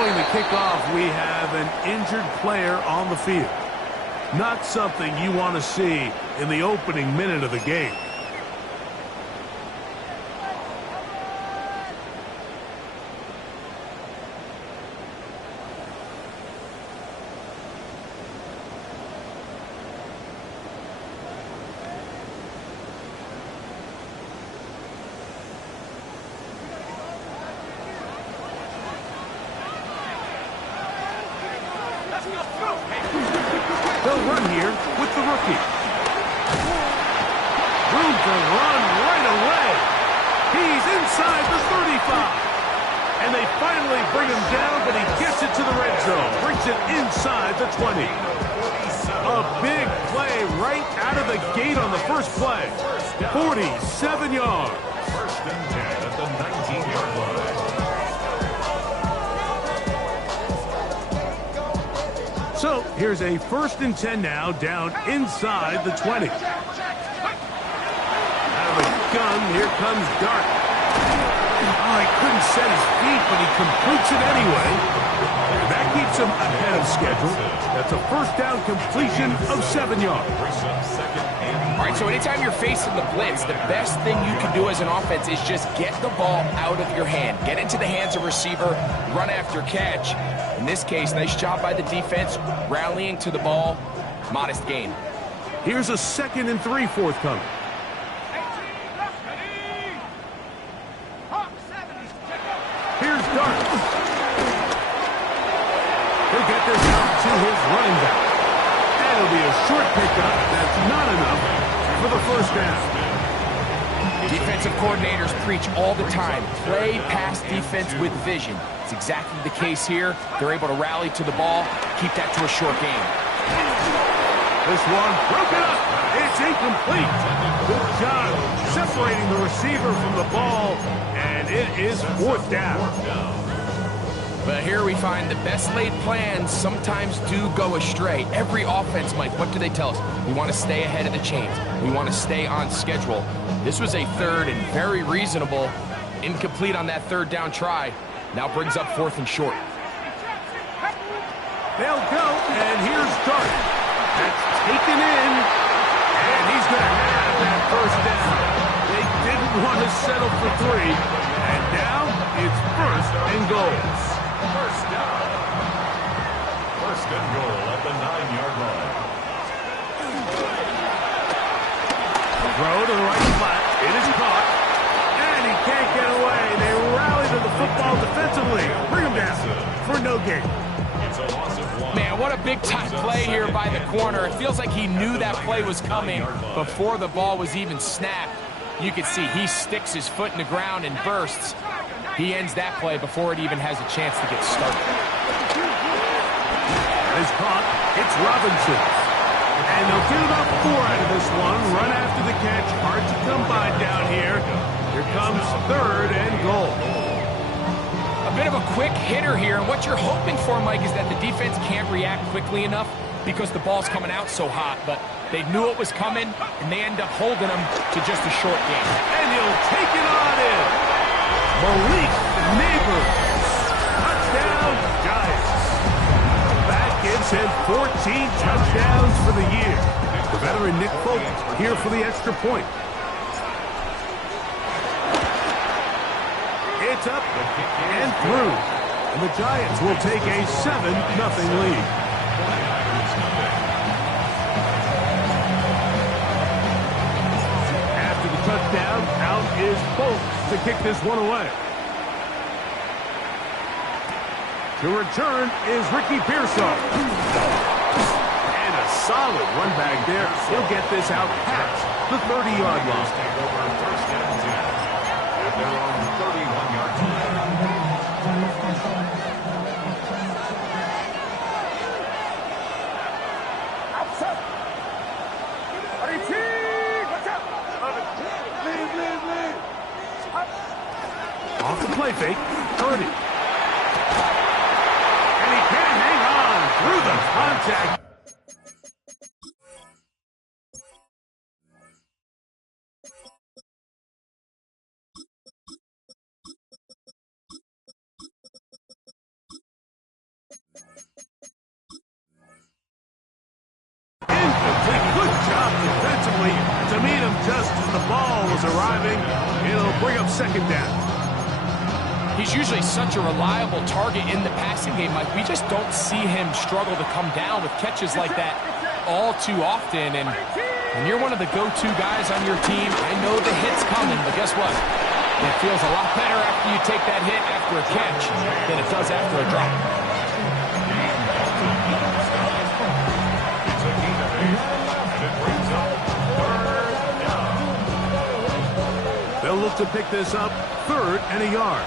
Following the kickoff, we have an injured player on the field. Not something you want to see in the opening minute of the game. They'll run here with the rookie. Room to run right away. He's inside the 35. And they finally bring him down, but he gets it to the red zone. Brings it inside the 20. A big play right out of the gate on the first play. 47 yards. First and 10 at the 19-yard line. So here's a 1st and 10 now, down inside the 20. Out of the gun, here comes Dart. Oh, he couldn't set his feet, but he completes it anyway. That keeps him ahead of schedule. That's a 1st down completion of 7 yards. All right, so anytime you're facing the blitz, the best thing you can do as an offense is just get the ball out of your hand. Get into the hands of receiver, run after catch. In this case, nice job by the defense, rallying to the ball. Modest gain. Here's a 2nd and 3 forthcoming. Here's Dart. He'll get this out to his running back. That'll be a short pickup. That's not enough for the 1st down. Defensive coordinators preach all the time, play pass defense with vision. It's exactly the case here. They're able to rally to the ball, keep that to a short game. This one broken up. It's incomplete. Good job separating the receiver from the ball, and it is 4th down. But here we find the best laid plans sometimes do go astray. Every offense, Mike, what do they tell us? We want to stay ahead of the chains. We want to stay on schedule. This was a 3rd and very reasonable. Incomplete on that 3rd down try. Now brings up 4th and short. They'll go, and here's Dart. That's taken in, and he's going to have that 1st down. They didn't want to settle for 3, and now it's 1st and goal. 1st down. 1st and goal at the 9-yard line. Throw to the right flat. It is caught. And he can't get away. They rally to the football defensively. Bring him down for no gain. It's a loss of 1. Man, what a big-time play here by the corner. It feels like he knew that play was coming before the ball was even snapped. You can see he sticks his foot in the ground and bursts. He ends that play before it even has a chance to get started. That is caught. It's Robinson. And they'll get about 4 out of this one. Run after the catch. Hard to come by down here. Here comes 3rd and goal. A bit of a quick hitter here, and what you're hoping for, Mike, is that the defense can't react quickly enough because the ball's coming out so hot, but they knew it was coming, and they end up holding them to just a short game. And he'll take it on in. Malik Neighbors. Touchdown, Giants. That gives him 14 touchdowns for the year. The veteran Nick Folk here for the extra point. It's up and through. And the Giants will take a 7-0 lead. After the touchdown, out is Folk to kick this one away. To return is Ricky Pearsall. And a solid run back there. He'll get this out past the 30-yard line. Take over 1st and 10 at their own 31-yard line. Off the play fake, 30. And he can't hang on through the contact. ball was arriving. It'll bring up second down. He's usually such a reliable target in the passing game, Mike. We just don't see him struggle to come down with catches like that all too often. And when you're one of the go-to guys on your team, I know the hit's coming, but guess what? It feels a lot better after you take that hit after a catch than it does after a drop. They'll look to pick this up, 3rd and a yard.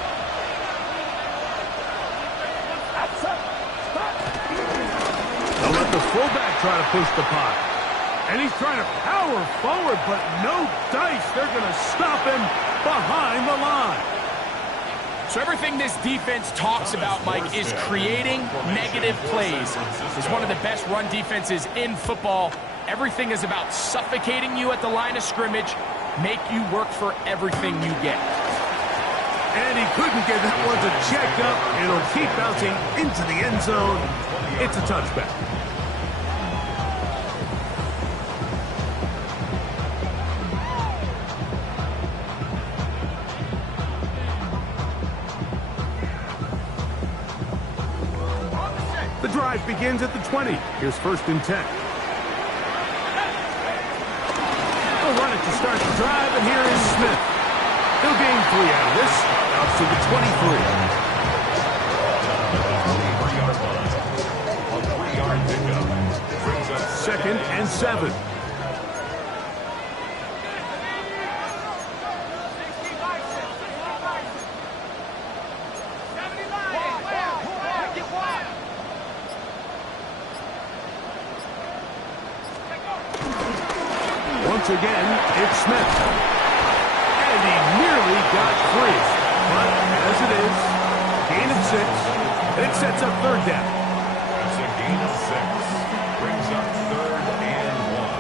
They'll let the fullback try to push the pot. And he's trying to power forward, but no dice. They're going to stop him behind the line. So everything this defense talks about, Mike, is creating negative plays. It's one of the best run defenses in football. Everything is about suffocating you at the line of scrimmage, make you work for everything you get. And he couldn't get that one to check up. It'll keep bouncing into the end zone. It's a touchback. The drive begins at the 20. Here's 1st and 10. They'll run it to start the drive, and here is Smith. He'll gain 3 out of this, up to the 23. A 3-yard pickup. Brings up 2nd and 7. Once again, it's Smith. And he nearly got free. But as it is, gain of 6. And it sets up 3rd down. It's a gain of 6. Brings up 3rd and 1.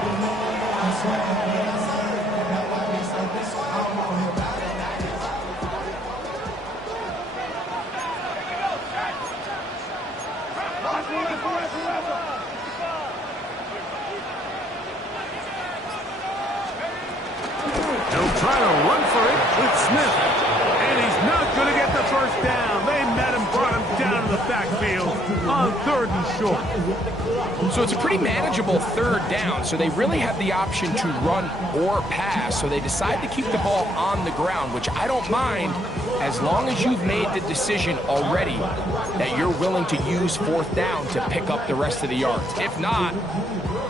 They'll try to run for it with Smith. And he's not going to get the 1st down. They met him, brought him down to the backfield on 3rd and short. So it's a pretty manageable 3rd down, so they really have the option to run or pass. So they decide to keep the ball on the ground, which I don't mind as long as you've made the decision already that you're willing to use 4th down to pick up the rest of the yards. If not,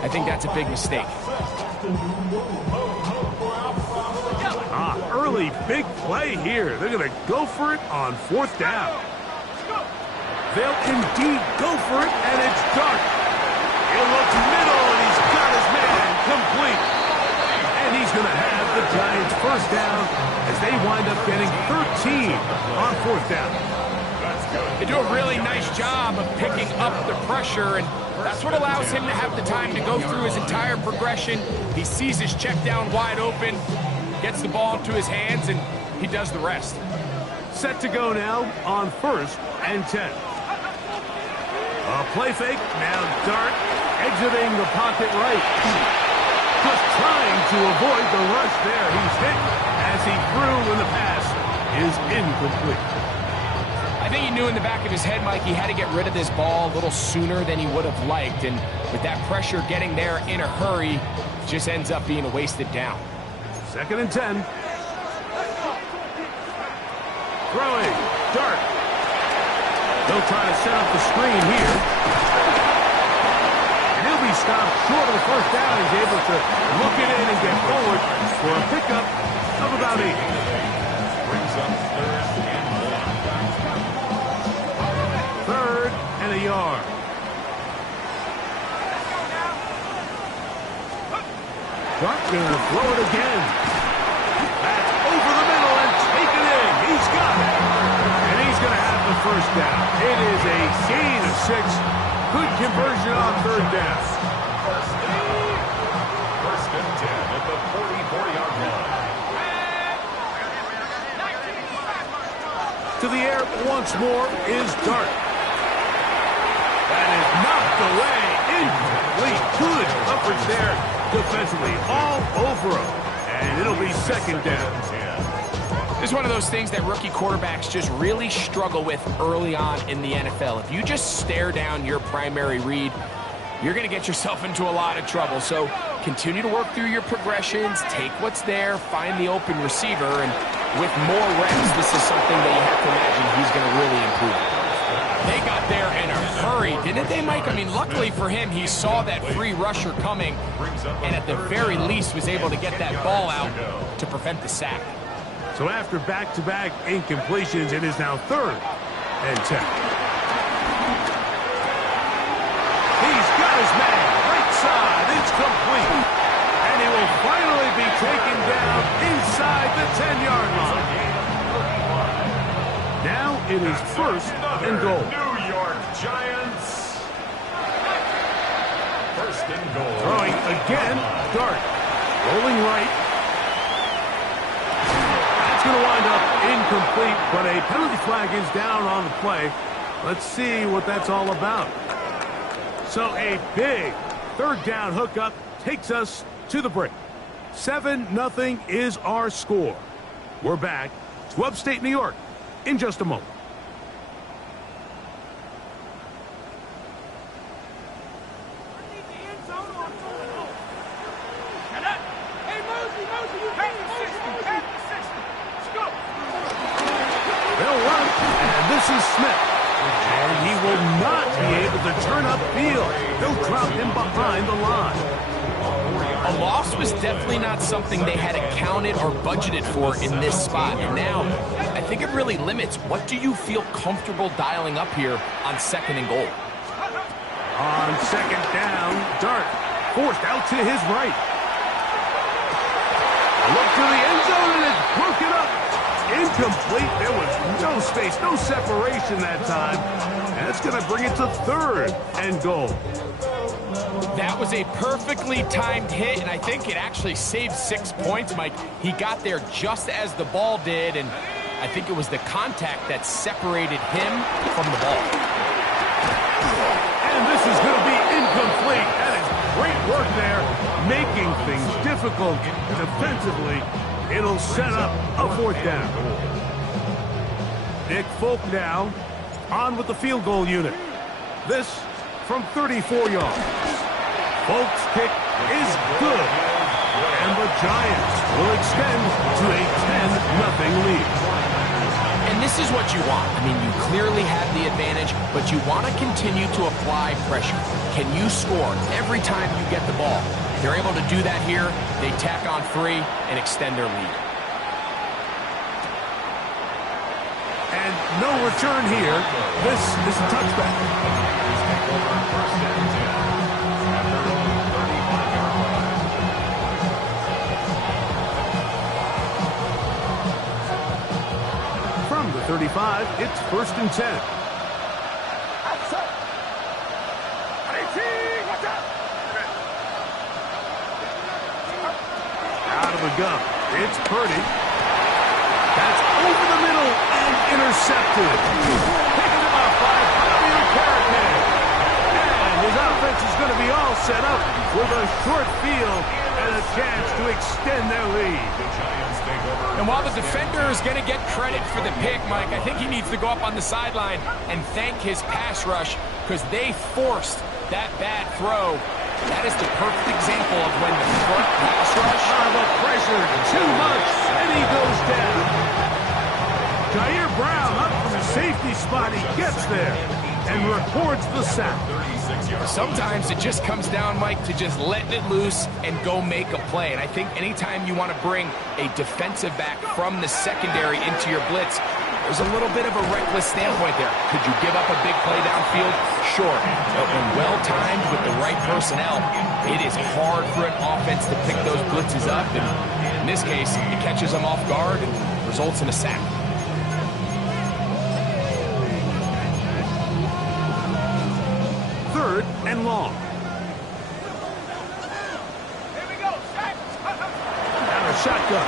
I think that's a big mistake. Early big play here. They're going to go for it on 4th down. They'll indeed go for it, and it's Dart. It looks middle, and he's got his man complete. And he's going to have the Giants 1st down as they wind up getting 13 on 4th down. They do a really nice job of picking up the pressure, and that's what allows him to have the time to go through his entire progression. He sees his check down wide open, gets the ball into his hands, and he does the rest. Set to go now on 1st and 10. A play fake, now Dart exiting the pocket right. Just trying to avoid the rush there. He's hit as he threw when the pass is incomplete. I think he knew in the back of his head, Mike, he had to get rid of this ball a little sooner than he would have liked, and with that pressure getting there in a hurry, just ends up being a wasted down. 2nd and 10. Throwing, Dart. They'll try to set up the screen here. And he'll be stopped short of the 1st down. He's able to look it in and get forward for a pickup of about 8. Brings up 3rd and 1. 3rd and a yard. Dart going to throw it again. That's over the middle and taken in. He's got it. And he's going to have the 1st down. It is a gain of 6. Good conversion on 3rd down. 1st and 10 at the 44-yard line. To the air once more is Dart. That is knocked away. Incomplete. Good coverage there defensively all over him. And it'll be second down. This is one of those things that rookie quarterbacks just really struggle with early on in the NFL. If you just stare down your primary read, you're going to get yourself into a lot of trouble. So continue to work through your progressions, take what's there, find the open receiver, and with more reps, this is something that you have to imagine he's going to really improve. They got there in a hurry, didn't they, Mike? I mean, luckily for him, he saw that free rusher coming, and at the very least was able to get that ball out to prevent the sack. So after back-to-back incompletions, it is now 3rd and 10. He's got his man. Right side. It's complete. And he will finally be taken down inside the 10-yard line. Now it is 1st and goal. New York Giants. 1st and goal. Throwing again. Dart. Rolling right. Going to wind up incomplete, but a penalty flag is down on the play. Let's see what that's all about. So a big 3rd down hookup takes us to the break. 7-0 is our score. We're back to upstate New York in just a moment. This is Smith, and he will not be able to turn upfield. They'll drop him behind the line. A loss was definitely not something they had accounted or budgeted for in this spot. And now, I think it really limits what do you feel comfortable dialing up here on 2nd and goal. On 2nd down, Dart forced out to his right. Look to the end zone, and it's broken up. Incomplete. There was no space, no separation that time. And it's going to bring it to 3rd and goal. That was a perfectly timed hit, and I think it actually saved 6 points, Mike. He got there just as the ball did, and I think it was the contact that separated him from the ball. And this is going to be incomplete. That is great work there, making things difficult defensively. It'll set up a 4th down. Nick Folk now on with the field goal unit. This from 34 yards. Folk's kick is good. And the Giants will extend to a 10-0 lead. And this is what you want. I mean, you clearly have the advantage, but you want to continue to apply pressure. Can you score every time you get the ball? They're able to do that here. They tack on 3 and extend their lead. And no return here. This is a touchback. From the 35, it's 1st and 10. Out of the gun. It's Purdy. That's over the middle and intercepted. Picking him up by Javier Carrigan. And his offense is going to be all set up with a short field and a chance to extend their lead. And while the defender is going to get credit for the pick, Mike, I think he needs to go up on the sideline and thank his pass rush because they forced that bad throw. That is the perfect example of when the front pass rush. The pressure, too much, and he goes down. Jair Brown up from the safety spot. He gets there and records the sack. Sometimes it just comes down, Mike, to just letting it loose and go make a play. And I think anytime you want to bring a defensive back from the secondary into your blitz, there's a little bit of a reckless standpoint there. Could you give up a big play downfield? Sure. But when well-timed with the right personnel, it is hard for an offense to pick those blitzes up. And in this case, it catches them off guard and results in a sack. Third and long. Here we go. Out of shotgun.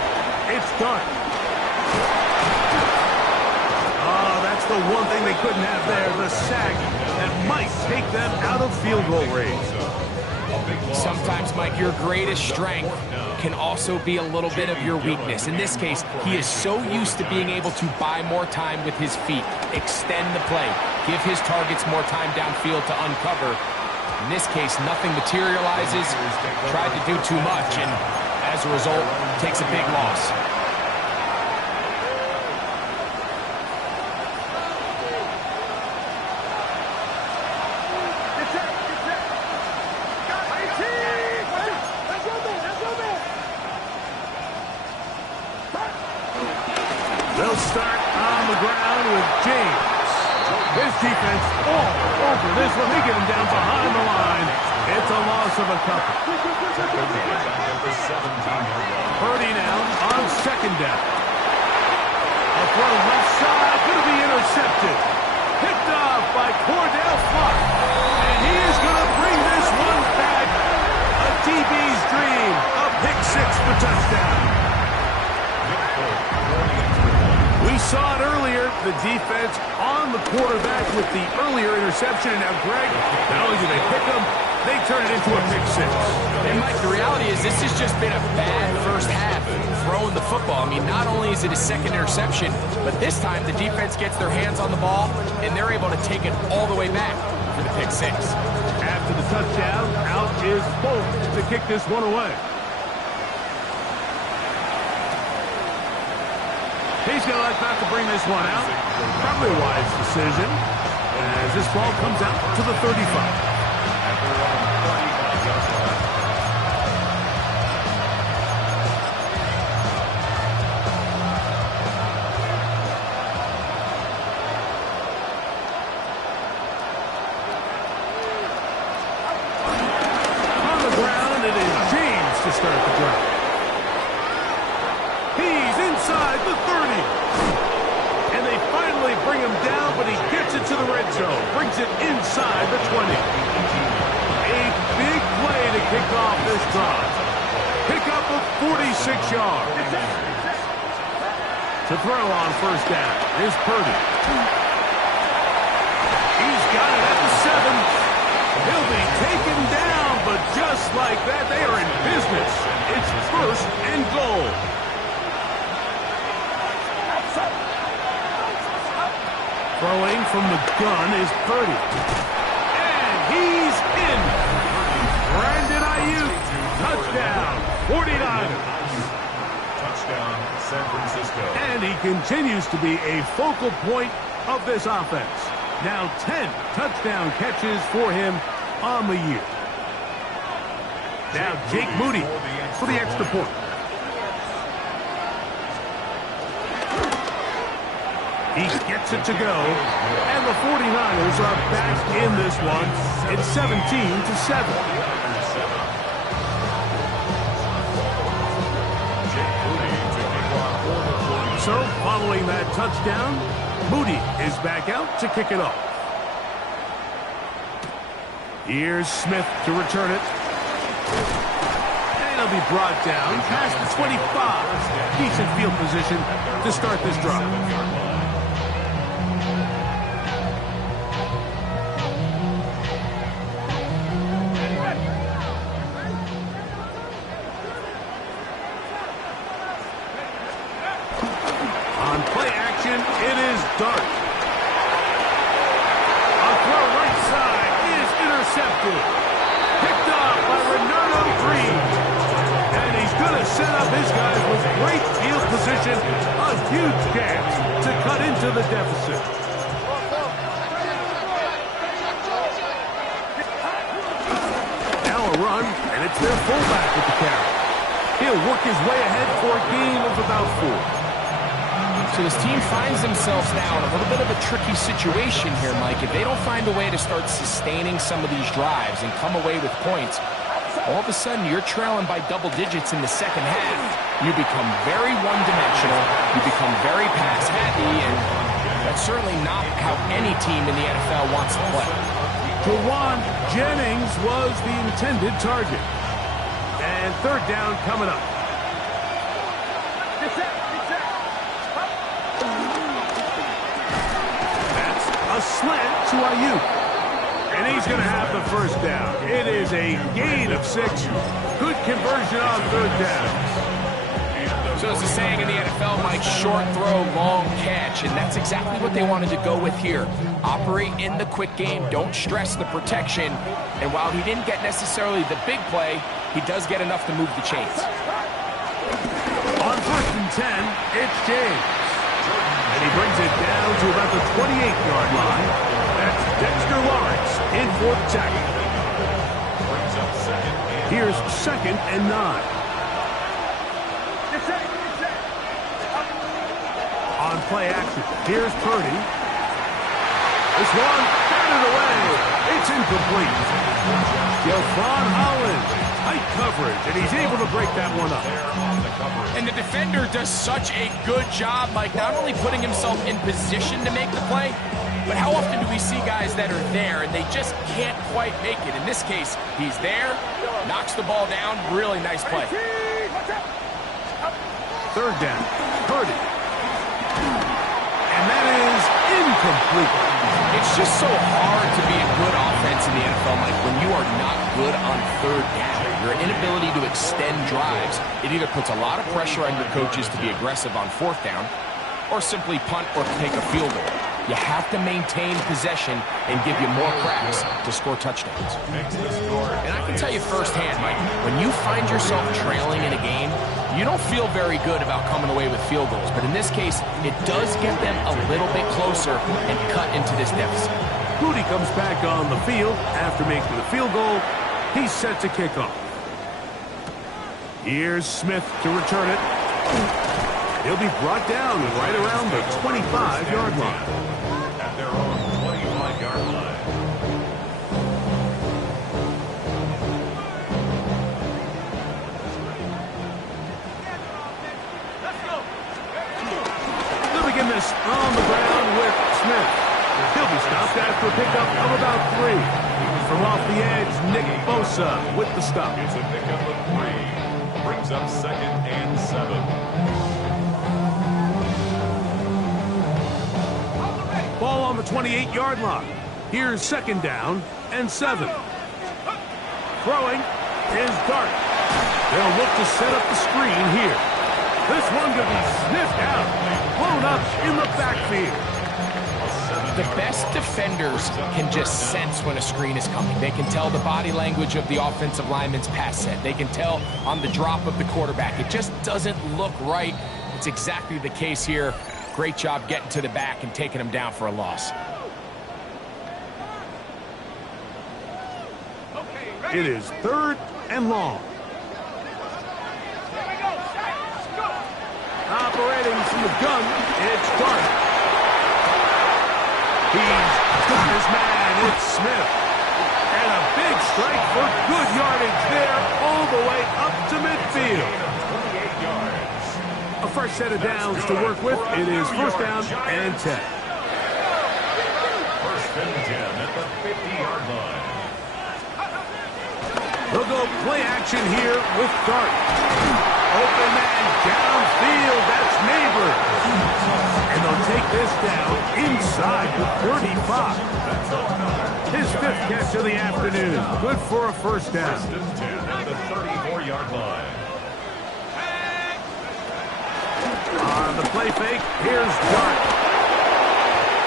It's Dart. That's the one thing they couldn't have there, the sack that might take them out of field goal range. Sometimes, Mike, your greatest strength can also be a little bit of your weakness. In this case, he is so used to being able to buy more time with his feet, extend the play, give his targets more time downfield to uncover. In this case, nothing materializes, tried to do too much, and as a result, takes a big loss. They'll start on the ground with James. His defense all over this one. They get him down behind the line. It's a loss of a couple. Purdy now on second down. A throw left side, going to be intercepted. Picked off by Cordell Flock. And he is going to bring this one back. A DB's dream. A pick six for touchdown. We saw it earlier, the defense on the quarterback with the earlier interception. And now, Greg, not only do they pick him, they turn it into a pick six. And, Mike, the reality is this has just been a bad first half throwing the football. I mean, not only is it a second interception, but this time the defense gets their hands on the ball, and they're able to take it all the way back for the pick six. After the touchdown, out is Bolt to kick this one away. He's going to elect not to bring this one out. Probably a wise decision as this ball comes out to the 35. On the ground, it is James to start the drive. He's inside the 30. And they finally bring him down, but he gets it to the red zone. Brings it inside the 20. A big play to kick off this drive. Pick up of 46 yards. To throw on first down is Purdy. He's got it at the 7. He'll be taken down, but just like that, they are in business. It's first and goal. Throwing from the gun is Purdy. And he's in. Brandon Ayuk, touchdown, 49ers. Touchdown, San Francisco. And he continues to be a focal point of this offense. Now 10 touchdown catches for him on the year. Now Jake Moody for the extra point. He gets it to go, and the 49ers are back in this one. It's 17-7. So, following that touchdown, Moody is back out to kick it off. Here's Smith to return it. And he'll be brought down past the 25. Decent field position to start this drive. It is Dart. A throw right side is intercepted. Picked off by Renardo Green. And he's going to set up his guys with great field position. A huge chance to cut into the deficit. Now a run, and it's their fullback with the carry. He'll work his way ahead for a gain of about 4. So this team finds themselves now in a little bit of a tricky situation here, Mike. If they don't find a way to start sustaining some of these drives and come away with points, all of a sudden you're trailing by double digits in the second half. You become very one-dimensional. You become very pass-happy, and that's certainly not how any team in the NFL wants to play. Jawan Jennings was the intended target. And third down coming up. A slant to Ayuk. And he's going to have the first down. It is a gain of 6. Good conversion on third down. So there's a saying in the NFL, Mike, short throw, long catch, and that's exactly what they wanted to go with here. Operate in the quick game, don't stress the protection, and while he didn't get necessarily the big play, he does get enough to move the chains. On 1st and 10, it's James. And he brings it down to about the 28-yard line. That's Dexter Lawrence in for the tackle. Here's 2nd and 9. On play action, here's Purdy. This one, got it away. It's incomplete. Delphon Holland, tight coverage, and he's able to break that one up. And the defender does such a good job, Mike, not only putting himself in position to make the play, but how often do we see guys that are there and they just can't quite make it? In this case, he's there, knocks the ball down, really nice play. 3rd down, Purdy. And that is incomplete. It's just so hard to be a good offense in the NFL, Mike, when you are not good on 3rd down. Your inability to extend drives, it either puts a lot of pressure on your coaches to be aggressive on 4th down, or simply punt or take a field goal. You have to maintain possession and give you more cracks to score touchdowns. And I can tell you firsthand, Mike, when you find yourself trailing in a game, you don't feel very good about coming away with field goals. But in this case, it does get them a little bit closer and cut into this deficit. Booty comes back on the field after making the field goal. He's set to kick off. Here's Smith to return it. He'll be brought down right around the 25-yard line. At their own 25-yard line. They'll begin this on the ground with Smith. He'll be stopped after a pickup of about 3. From off the edge, Nick Bosa with the stop. It's a pickup of 3. Brings up 2nd and 7. Ball on the 28-yard line. Here's 2nd down and 7. Throwing is Dart. They'll look to set up the screen here. This one could be sniffed out, blown up in the backfield. The best defenders can just sense when a screen is coming. They can tell the body language of the offensive lineman's pass set. They can tell on the drop of the quarterback. It just doesn't look right. It's exactly the case here. Great job getting to the back and taking him down for a loss. It is 3rd and long. Operating from the gun, it's Dart. He's got his man, it's Smith. And a big strike for good yardage there all the way up to midfield. A fresh set of downs to work with. It is 1st down and 10. 1st and 10 at the 50-yard line. They'll go play action here with Dart. Open man downfield. That's Neighbor. And they'll take this down inside the 35. His 5th catch of the afternoon. Good for a 1st down. 1st and 10 at the 34-yard line. On the play fake, here's Dart.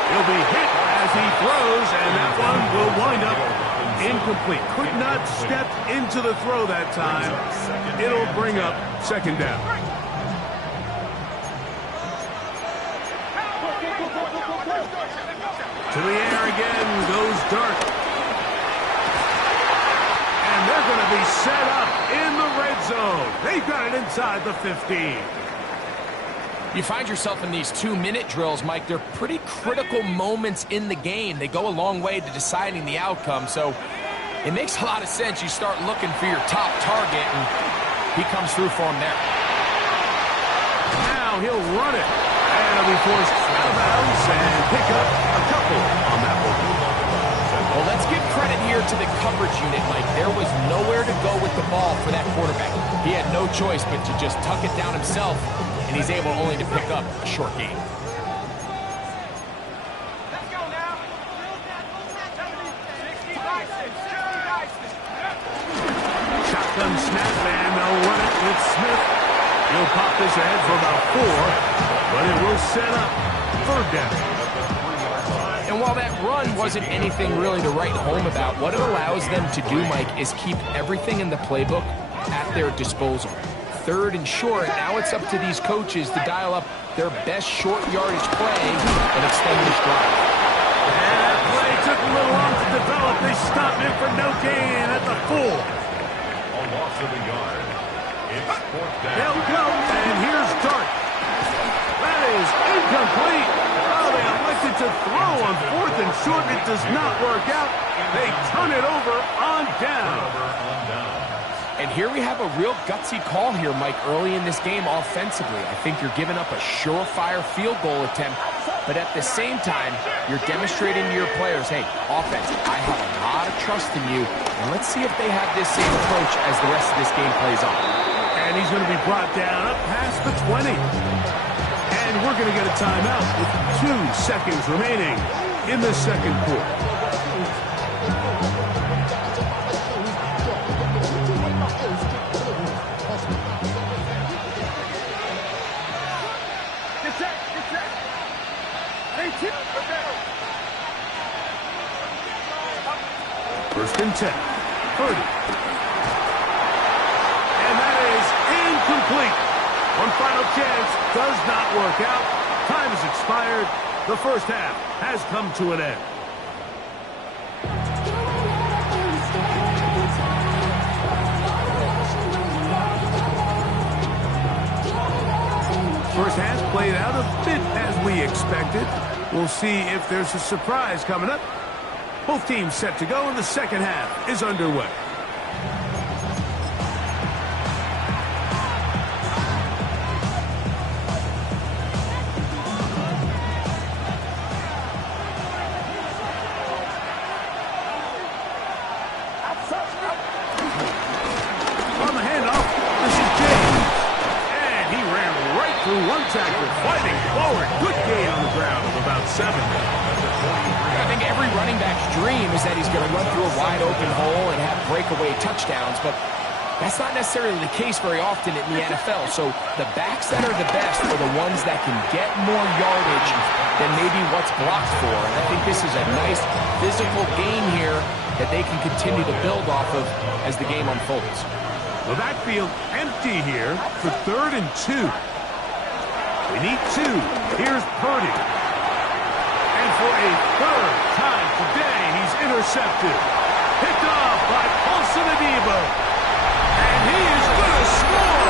He'll be hit as he throws, and that one will wind up incomplete. Could not step into the throw that time. It'll bring up 2nd down. To the air again goes Dart. And they're going to be set up in the red zone. They've got it inside the 15. You find yourself in these 2-minute drills, Mike. They're pretty critical moments in the game. They go a long way to deciding the outcome, so it makes a lot of sense. You start looking for your top target, and he comes through for him there. Now he'll run it, and he'll be forced out of bounds and pick up a couple on that one. Well, let's give credit here to the coverage unit, Mike. There was nowhere to go with the ball for that quarterback. He had no choice but to just tuck it down himself, and he's able only to pick up a short gain. Shotgun snap, and they'll run it with Smith. He'll pop this ahead for about 4, but it will set up 3rd down. And while that run wasn't anything really to write home about, what it allows them to do, Mike, is keep everything in the playbook at their disposal. 3rd and short, now it's up to these coaches to dial up their best short yardage play and extend this drive. And that play took a little long to develop. They stopped it for no gain at the 4. A loss of a yard. It's 4th down. They'll go, and here's Dart. That is incomplete. Oh, they elected to throw on 4th and short. It does not work out. They turn it over on down. And here we have a real gutsy call here, Mike, early in this game offensively. I think you're giving up a surefire field goal attempt, but at the same time, you're demonstrating to your players, hey, offense, I have a lot of trust in you, and let's see if they have this same approach as the rest of this game plays on. And he's going to be brought down up past the 20. And we're going to get a timeout with 2 seconds remaining in the 2nd quarter. First and 10. 30. And that is incomplete. One final chance does not work out. Time has expired. The first half has come to an end. First half played out a bit as we expected. We'll see if there's a surprise coming up. Both teams set to go, and the second half is underway. On the handoff, this is James. And he ran right through one tackle, fighting forward. Good gain on the ground of about 7. I think every running back's dream is that he's going to run through a wide open hole and have breakaway touchdowns, but that's not necessarily the case very often in the NFL. So the backs that are the best are the ones that can get more yardage than maybe what's blocked for. And I think this is a nice physical gain here that they can continue to build off of as the game unfolds. The backfield empty here for 3rd and 2. We need 2. Here's Purdy. And for a 3rd time today, he's intercepted. Picked off by Paulson Adebo. And he is going to score.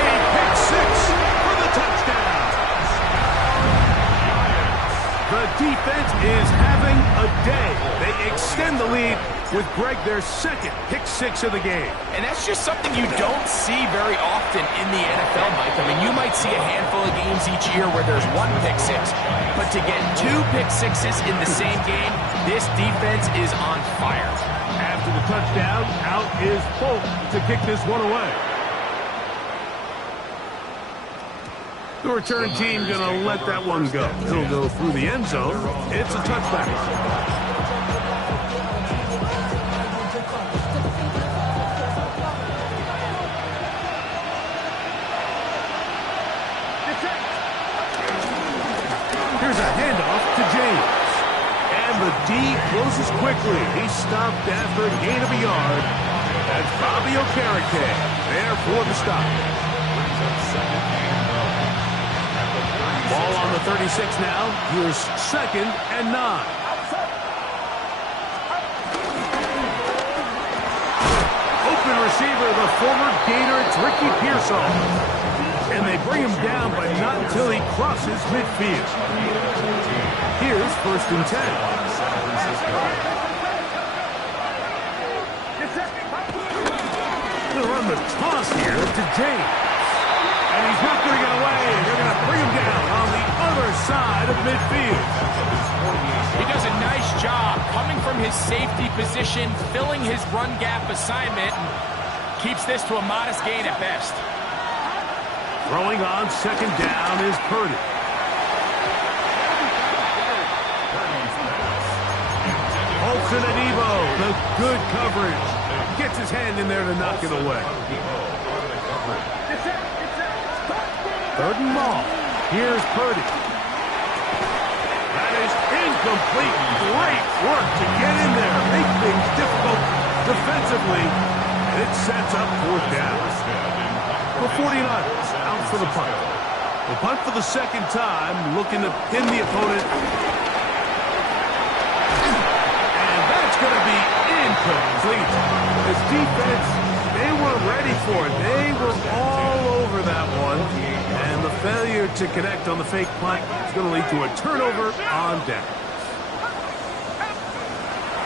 A pick 6 for the touchdown. The defense is having a day. They extend the lead with Greg, their 2nd pick 6 of the game. And that's just something you don't see very often in the NFL, Mike. I mean, you might see a handful of games each year where there's 1 pick 6. But to get 2 pick 6s in the same game, this defense is on fire. After the touchdown, out is Folk to kick this one away. The return team going to let that one go. It'll go through the end zone. It's a touchback. Here's a handoff to James. And the D closes quickly. He stopped after a gain of a yard. That's Bobby Okereke there for the stop. Ball on the 36 now. Here's 2nd and 9. Open receiver, the former Gator, it's Ricky Pearsall. And they bring him down, but not until he crosses midfield. Here's 1st and 10. They'll run the toss here to James. And he's not going to get away. They're going to bring him down on the other side of midfield. He does a nice job coming from his safety position, filling his run gap assignment, and keeps this to a modest gain at best. Throwing on 2nd down is Purdy. Olsen and Evo, the good coverage. Gets his hand in there to knock it away. Third and ball. Here's Purdy. That is incomplete. Great work to get in there. Make things difficult defensively. And it sets up fourth down. The 49ers out for the punt. The punt for the second time, looking to pin the opponent. And that's going to be incomplete. This defense, they were ready for it. They were all over that one. And the failure to connect on the fake punt is going to lead to a turnover on downs.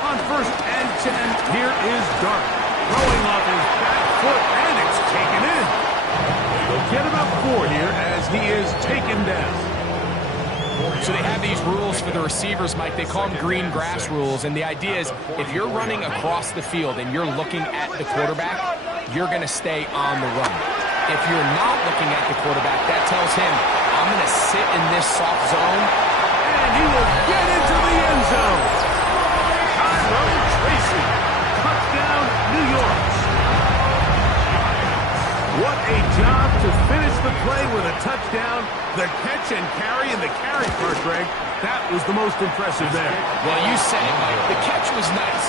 On first and 10, here is Dart. Throwing off his back foot, and it's taken in. They'll get about 4 here as he is taken down. So they have these rules for the receivers, Mike. They call them green grass rules. And the idea is if you're running across the field and you're looking at the quarterback, you're going to stay on the run. If you're not looking at the quarterback, that tells him, I'm going to sit in this soft zone. And he will get into the end zone. Tyrone Tracy. Touchdown, New York. What a job to finish the play with a touchdown. The catch and carry and the carry part, Greg, that was the most impressive there. Well, you said it, Mike. The catch was nice,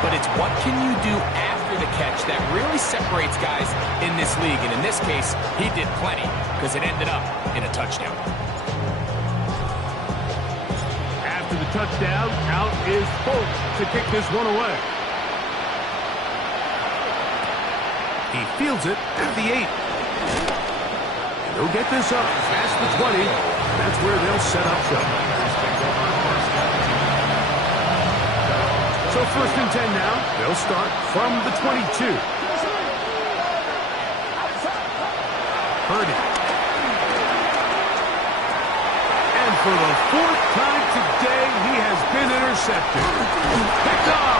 but it's what can you do after the catch that really separates guys in this league. And in this case, he did plenty because it ended up in a touchdown. After the touchdown, out is Folk to kick this one away. He fields it at the 8. And they'll get this up past the 20. That's where they'll set up shop. So first and 10 now. They'll start from the 22. Purdy. And for the 4th time today, he has been intercepted. Picked off.